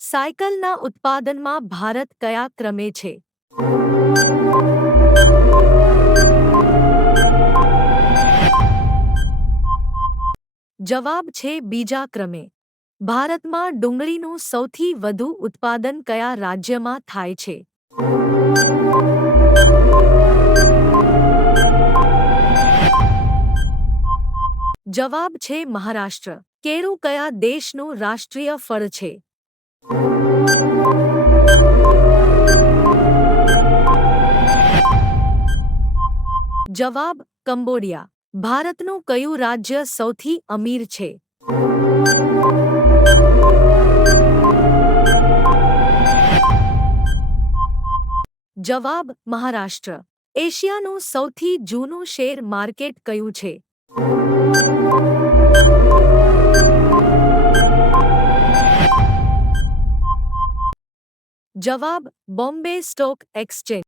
સાયકલના ઉત્પાદનમાં ભારત કયા ક્રમે છે? જવાબ છે બીજા ક્રમે. ભારતમાં ડુંગળીનું સૌથી વધુ ઉત્પાદન કયા રાજ્યમાં થાય છે? જવાબ છે મહારાષ્ટ્ર. કેળું કયા દેશનું રાષ્ટ્રીય ફળ છે? જવાબ કંબોડિયા. ભારતનું કયું રાજ્ય સૌથી અમીર છે? જવાબ મહારાષ્ટ્ર. એશિયાનું સૌથી જૂનું શેર માર્કેટ કયું છે? જવાબ બોમ્બે સ્ટોક એક્સચેન્જ.